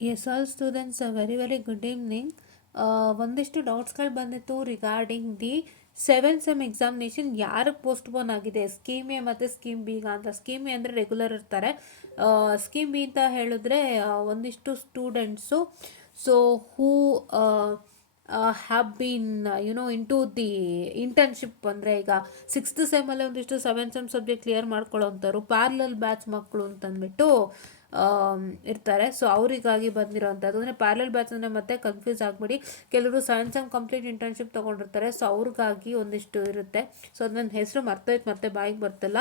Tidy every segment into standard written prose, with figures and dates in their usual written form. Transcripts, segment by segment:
S all students very very good evening. ಒಂದಿಷ್ಟು ಡೌಟ್ಸ್ಗಳು ಬಂದಿತ್ತು regarding the 7th sem examination ಯಾರಿಗೆ ಪೋಸ್ಟ್ಪೋನ್ ಆಗಿದೆ, ಸ್ಕೀಮ್ ಎ ಮತ್ತು ಸ್ಕೀಮ್ ಬಿಗ ಅಂತ. ಸ್ಕೀಮ್ ಎ ಅಂದರೆ ರೆಗ್ಯುಲರ್ ಇರ್ತಾರೆ, ಸ್ಕೀಮ್ ಬಿ ಅಂತ ಹೇಳಿದ್ರೆ ಒಂದಿಷ್ಟು students so who have been into the internship. ಅಂದರೆ ಈಗ 6th ಸೆಮ್ಮಲ್ಲಿ ಒಂದಿಷ್ಟು 7th ಸೆಮ್ ಸಬ್ಜೆಕ್ಟ್ ಕ್ಲಿಯರ್ ಮಾಡ್ಕೊಳ್ಳೋ ಅಂಥವ್ರು ಪ್ಯಾರಲಲ್ ಬ್ಯಾಚ್ ಮಕ್ಕಳು ಅಂತಂದ್ಬಿಟ್ಟು ಇರ್ತಾರೆ. ಸೊ ಅವರಿಗಾಗಿ ಬಂದಿರೋವಂಥದ್ದು. ಅಂದರೆ ಪ್ಯಾರಲಲ್ ಬ್ಯಾಚ್ ಅಂದರೆ ಮತ್ತೆ ಕನ್ಫ್ಯೂಸ್ ಆಗಿಬಿಡಿ, ಕೆಲವರು 7th ಸೆಮ್ ಕಂಪ್ಲೀಟ್ ಇಂಟರ್ನ್ಶಿಪ್ ತೊಗೊಂಡಿರ್ತಾರೆ. ಸೊ ಅವ್ರಿಗಾಗಿ ಒಂದಿಷ್ಟು ಇರುತ್ತೆ. ಸೊ ಅದು ನನ್ನ ಹೆಸರು ಮರ್ತೋಯ್ತು, ಮತ್ತೆ ಬಾಯಿಗೆ ಬರ್ತಲ್ಲ.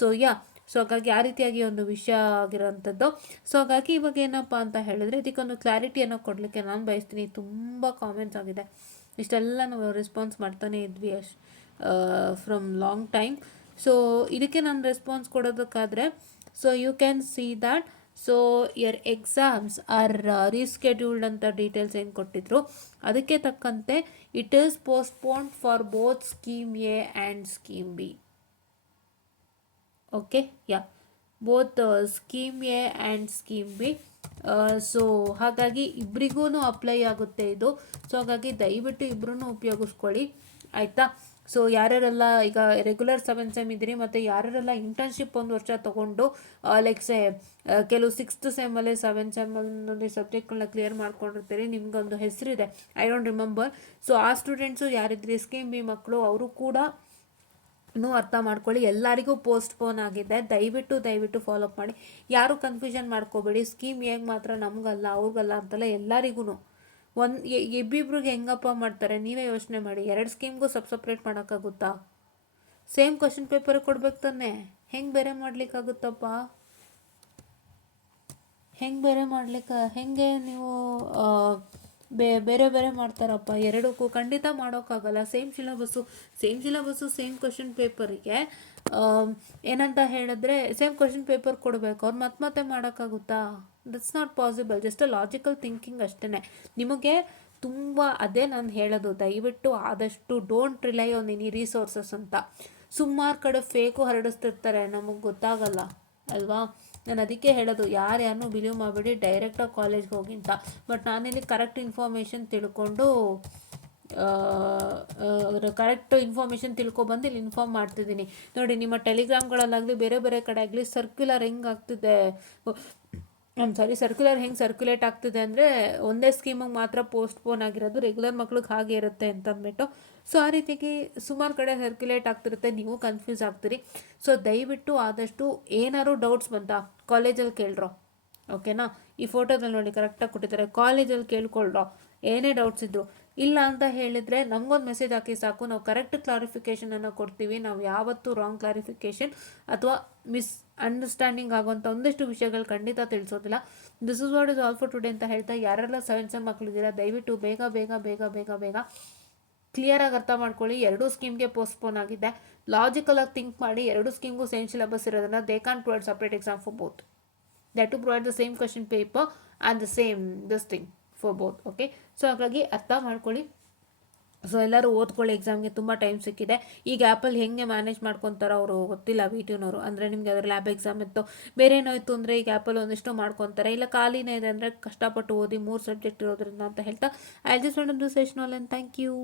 ಸೊ ಹಾಗಾಗಿ ಆ ರೀತಿಯಾಗಿ ಒಂದು ವಿಷಯ ಆಗಿರೋವಂಥದ್ದು. ಸೊ ಹಾಗಾಗಿ ಇವಾಗ ಏನಪ್ಪ ಅಂತ ಹೇಳಿದ್ರೆ ಇದಕ್ಕೊಂದು ಕ್ಲಾರಿಟಿಯನ್ನು ಕೊಡಲಿಕ್ಕೆ ನಾನು ಬಯಸ್ತೀನಿ. ತುಂಬ ಕಾಮೆಂಟ್ಸ್ ಆಗಿದೆ, ಇಷ್ಟೆಲ್ಲ ನಾವು ರೆಸ್ಪಾನ್ಸ್ ಮಾಡ್ತಾನೆ ಇದ್ವಿ ಫ್ರಮ್ ಲಾಂಗ್ ಟೈಮ್. ಸೊ ಇದಕ್ಕೆ ನಾನು ರೆಸ್ಪಾನ್ಸ್ ಕೊಡೋದಕ್ಕಾದರೆ so you can see that so your exams are rescheduled ಅಂತ ಡೀಟೇಲ್ಸ್ ಏನು ಕೊಟ್ಟಿದ್ರು ಅದಕ್ಕೆ ತಕ್ಕಂತೆ it is postponed for both scheme A and scheme B. Okay, both scheme A and scheme B. So ಹಾಗಾಗಿ ಇಬ್ಬರಿಗೂ ಅಪ್ಲೈ ಆಗುತ್ತೆ ಇದು. ಸೊ ಹಾಗಾಗಿ ದಯವಿಟ್ಟು ಇಬ್ಬರೂ ಉಪಯೋಗಿಸ್ಕೊಳ್ಳಿ, ಆಯಿತಾ. ಸೊ ಯಾರ್ಯಾರೆಲ್ಲ ಈಗ ರೆಗ್ಯುಲರ್ 7th ಸೆಮ್ ಇದ್ದೀರಿ ಮತ್ತು ಯಾರ್ಯಾರೆಲ್ಲ ಇಂಟರ್ನ್ಶಿಪ್ ಒಂದು ವರ್ಷ ತೊಗೊಂಡು ಕೆಲವು 6th ಸೆಮ್ಮಲ್ಲಿ 7th ಸೆಮ್ಮಲ್ಲಿ ಸಬ್ಜೆಕ್ಟ್ಗಳನ್ನ ಕ್ಲಿಯರ್ ಮಾಡ್ಕೊಂಡಿರ್ತೀರಿ, ನಿಮ್ಗೊಂದು ಹೆಸರಿದೆ, ಐ ಡೋಂಟ್ ರಿಮೆಂಬರ್. ಸೊ ಆ ಸ್ಟೂಡೆಂಟ್ಸು ಯಾರಿದ್ರಿ ಸ್ಕೀಮ್ ಬಿ ಮಕ್ಕಳು, ಅವರು ಕೂಡ ಅರ್ಥ ಮಾಡ್ಕೊಳ್ಳಿ. ಎಲ್ಲರಿಗೂ ಪೋಸ್ಟ್ಪೋನ್ ಆಗಿದೆ, ದಯವಿಟ್ಟು ಫಾಲೋಅಪ್ ಮಾಡಿ. ಯಾರು ಕನ್ಫ್ಯೂಷನ್ ಮಾಡ್ಕೋಬೇಡಿ. ಸ್ಕೀಮ್ ಹೇಗೆ ಮಾತ್ರ ನಮಗಲ್ಲ ಅವ್ರಿಗಲ್ಲ ಅಂತಲ್ಲ, ಎಲ್ಲರಿಗೂ ಇಬ್ಬಿಬ್ರಿಗೆ ಹೆಂಗಪ್ಪ ಮಾಡ್ತಾರೆ ನೀವೇ ಯೋಚನೆ ಮಾಡಿ. 2 ಸ್ಕೀಮ್ಗೂ ಸಪ್ರೇಟ್ ಮಾಡೋಕ್ಕಾಗುತ್ತಾ? ಸೇಮ್ ಕ್ವಶನ್ ಪೇಪರ್ ಕೊಡ್ಬೇಕು ತಾನೆ, ಹೆಂಗೆ ಬೇರೆ ಮಾಡ್ಲಿಕ್ಕಾಗುತ್ತಪ್ಪ? ಹೆಂಗೆ ನೀವು ಬೇರೆ ಬೇರೆ ಮಾಡ್ತಾರಪ್ಪ? ಎರಡಕ್ಕೂ ಖಂಡಿತ ಮಾಡೋಕ್ಕಾಗಲ್ಲ. ಸೇಮ್ ಸಿಲೆಬಸ್ಸು ಸೇಮ್ ಕ್ವಶನ್ ಪೇಪರಿಗೆ ಏನಂತ ಹೇಳಿದ್ರೆ ಸೇಮ್ ಕ್ವಶನ್ ಪೇಪರ್ ಕೊಡಬೇಕು, ಅವ್ರು ಮತ್ತೆ ಮಾಡೋಕ್ಕಾಗುತ್ತಾ? That's not possible. Just a logical thinking ಅಷ್ಟೇ. ನಿಮಗೆ ತುಂಬ ಅದೇ ನಾನು ಹೇಳೋದು, ದಯವಿಟ್ಟು ಆದಷ್ಟು don't rely on any resources ಅಂತ. ಸುಮಾರು ಕಡೆ ಫೇಕು ಹರಡಿಸ್ತಿರ್ತಾರೆ, ನಮಗೆ ಗೊತ್ತಾಗಲ್ಲ ಅಲ್ವಾ. ನಾನು ಅದಕ್ಕೆ ಹೇಳೋದು, ಯಾರನ್ನೂ ಬಿಲೀವ್ ಮಾಡಬೇಡಿ, ಡೈರೆಕ್ಟಾಗಿ ಕಾಲೇಜ್ಗೆ ಹೋಗಿ ಅಂತ. ಬಟ್ ನಾನಿಲ್ಲಿ ಕರೆಕ್ಟ್ ಇನ್ಫಾರ್ಮೇಷನ್ ತಿಳ್ಕೊಬಂದು ಇಲ್ಲಿ ಇನ್ಫಾರ್ಮ್ ಮಾಡ್ತಿದ್ದೀನಿ ನೋಡಿ. ನಿಮ್ಮ ಟೆಲಿಗ್ರಾಮ್ಗಳಲ್ಲಾಗಲಿ ಬೇರೆ ಬೇರೆ ಕಡೆ ಆಗಲಿ ಸರ್ಕ್ಯುಲರ್ ಹೆಂಗೆ ಆಗ್ತಿದೆ, ಸರ್ಕ್ಯುಲರ್ ಹೆಂಗೆ ಸರ್ಕ್ಯುಲೇಟ್ ಆಗ್ತಿದೆ ಅಂದರೆ ಒಂದೇ ಸ್ಕೀಮಿಗೆ ಮಾತ್ರ ಪೋಸ್ಟ್ಪೋನ್ ಆಗಿರೋದು, ರೆಗ್ಯುಲರ್ ಮಕ್ಳಿಗೆ ಹಾಗೆ ಇರುತ್ತೆ ಅಂತಂದ್ಬಿಟ್ಟು. ಸೊ ಆ ರೀತಿಯಾಗಿ ಸುಮಾರು ಕಡೆ ಸರ್ಕ್ಯುಲೇಟ್ ಆಗ್ತಿರುತ್ತೆ, ನೀವು ಕನ್ಫ್ಯೂಸ್ ಆಗ್ತೀರಿ. ಸೊ ದಯವಿಟ್ಟು ಆದಷ್ಟು ಏನಾದ್ರು ಡೌಟ್ಸ್ ಬಂತಾ ಕಾಲೇಜಲ್ಲಿ ಕೇಳ್ರೋ, ಓಕೆನಾ. ಈ ಫೋಟೋದಲ್ಲಿ ನೋಡಿ ಕರೆಕ್ಟಾಗಿ ಕೊಟ್ಟಿದ್ದಾರೆ, ಕಾಲೇಜಲ್ಲಿ ಕೇಳ್ಕೊಳ್ರೋ ಏನೇ ಡೌಟ್ಸ್ ಇದ್ರು. ಇಲ್ಲ ಅಂತ ಹೇಳಿದರೆ ನಮಗೊಂದು ಮೆಸೇಜ್ ಹಾಕಿ ಸಾಕು, ನಾವು ಕರೆಕ್ಟ್ ಕ್ಲಾರಿಫಿಕೇಷನನ್ನು ಕೊಡ್ತೀವಿ. ನಾವು ಯಾವತ್ತೂ ರಾಂಗ್ ಕ್ಲಾರಿಫಿಕೇಷನ್ ಅಥವಾ ಅಂಡರ್ಸ್ಟ್ಯಾಂಡಿಂಗ್ ಆಗುವಂಥ ಒಂದಷ್ಟು ವಿಷಯಗಳು ಖಂಡಿತ ತಿಳಿಸೋದಿಲ್ಲ. This is what is all for today ಅಂತ ಹೇಳ್ತಾ, ಯಾರೆಲ್ಲ 7th ಸೆಮ್ ಮಕ್ಕಳಿದ್ದೀರಾ ದಯವಿಟ್ಟು ಬೇಗ ಕ್ಲಿಯರಾಗಿ ಅರ್ಥ ಮಾಡ್ಕೊಳ್ಳಿ. 2 ಸ್ಕೀಮ್ಗೆ ಪೋಸ್ಟ್ಪೋನ್ ಆಗಿದೆ. ಲಾಜಿಕಲಾಗಿ ಥಿಂಕ್ ಮಾಡಿ, 2 ಸ್ಕೀಮ್ಗೂ ಸೇಮ್ ಸಿಲೆಬಸ್ ಇರೋದನ್ನ they can provide separate exam for both. That to provide the same question paper and the same this thing for both. Okay, so ಹಾಗಾಗಿ ಅರ್ಥ ಮಾಡ್ಕೊಳ್ಳಿ. ಸೊ ಎಲ್ಲರೂ ಓದ್ಕೊಳ್ಳಿ, ಎಕ್ಸಾಮ್ಗೆ ತುಂಬ ಟೈಮ್ ಸಿಕ್ಕಿದೆ. ಈ ಗ್ಯಾಪಲ್ಲಿ ಹೆಂಗೆ ಮ್ಯಾನೇಜ್ ಮಾಡ್ಕೊತಾರೋ ಅವರು ಗೊತ್ತಿಲ್ಲ, VTನವರು. ಅಂದರೆ ನಿಮಗೆ ಅದರ ಲ್ಯಾಬ್ ಎಕ್ಸಾಮ್ ಇತ್ತು, ಬೇರೆ ಏನೋ ಇತ್ತು ಅಂದರೆ ಈ ಗ್ಯಾಪಲ್ಲಿ ಒಂದಿಷ್ಟು ಮಾಡ್ಕೊತಾರೆ. ಇಲ್ಲ ಖಾಲಿನೇ ಇದೆ ಅಂದರೆ ಕಷ್ಟಪಟ್ಟು ಓದಿ, 3 ಸಬ್ಜೆಕ್ಟ್ ಇರೋದ್ರಿಂದ ಅಂತ ಹೇಳ್ತಾ I just want to do session all and thank you.